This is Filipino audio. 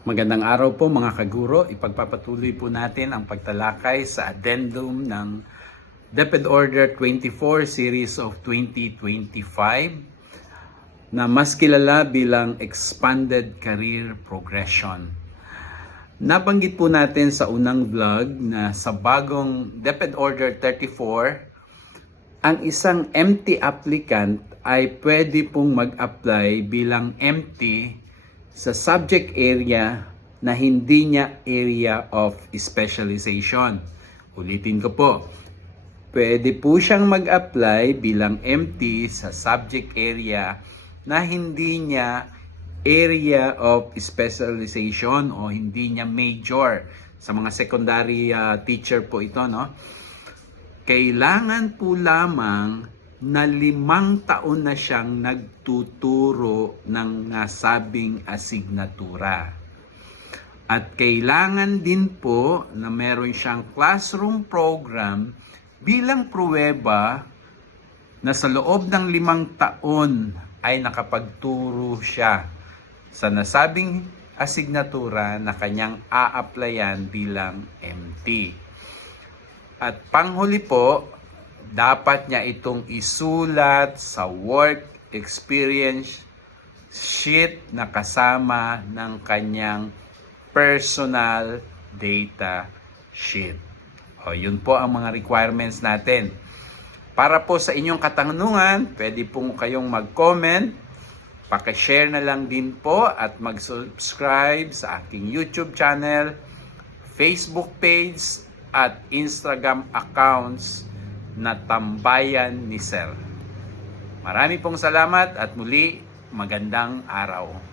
Magandang araw po mga kaguro. Ipagpapatuloy po natin ang pagtalakay sa addendum ng DepEd Order 24 Series of 2025 na mas kilala bilang Expanded Career Progression. Nabanggit po natin sa unang vlog na sa bagong DepEd Order 34, ang isang empty applicant ay pwede pong mag-apply bilang empty sa subject area na hindi niya area of specialization. Ulitin ko po, pwede po siyang mag-apply bilang empty sa subject area na hindi niya area of specialization o hindi niya major. Sa mga secondary teacher po ito, no? Kailangan po lamang na 5 taon na siyang nagtuturo ng nasabing asignatura. At kailangan din po na meron siyang classroom program bilang pruweba na sa loob ng 5 taon ay nakapagturo siya sa nasabing asignatura na kanyang a-applyan bilang MT. At panghuli po, dapat niya itong isulat sa work experience sheet na kasama ng kanyang personal data sheet. O, yun po ang mga requirements natin. Para po sa inyong katanungan, pwede po kayong mag-comment, pakishare na lang din po at mag-subscribe sa aking YouTube channel, Facebook page at Instagram accounts na Tambayan ni Sir. Marami pong salamat at muli magandang araw.